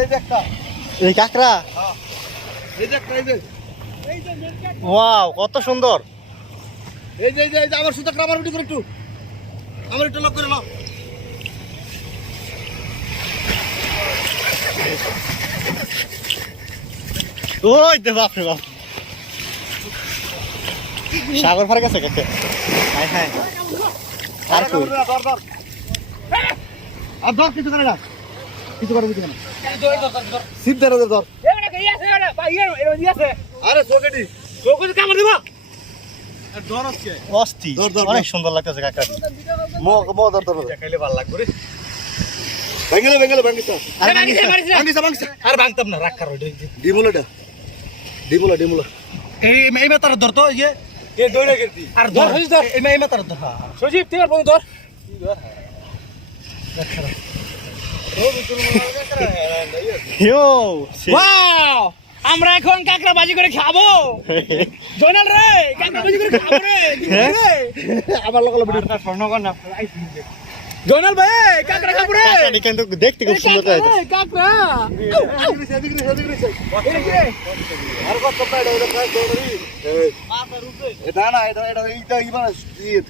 এই কাঁকড়া, ওয়াও কত সুন্দর। এই যে আমার সুতা আমার একটু করে আমার একটু লক করে নাও। ওই দে বাপরে বাপ, সাগর ফারে গেছে কাকে। হাই হাই, আর কই আর ধর কিছু করে না, কিছু করে কিছু না, সিপ ধর ধর। আরে চোখেটি চোখে কামড় দিবা। ধর আজকে অস্থি, অনেক সুন্দর লাগতেছে কাঁকড়া। মো ধর ধর দেখাইলে ভালো লাগবে রে। বেঙ্গলে আর ভাঙতাম না, রাখ কারো ডিমুলাটা ডিমুলা এই মাতার ধর তো ইয়ে এ দৌড়ে গেছি আর ধর এই মাতার ধর সজীব তুই আর বন্ধু ধর। ইয়ো ওয়াও, আমরা এখন কাঁকড়া বাজি করে খাবো। জয়নাল রে, কাঁকড়া বাজি করে খাবো রে। আবার লগল ভিডিও স্বর্ণকর না জয়নাল ভাই, কাঁকড়া খাবো রে। কাঁকড়াটি কিন্তু দেখতে খুব সুন্দর লাগছে। কাঁকড়া আর কত এটা এটা প্রায় দৌড়ি এটা না এটা এইটা ইবা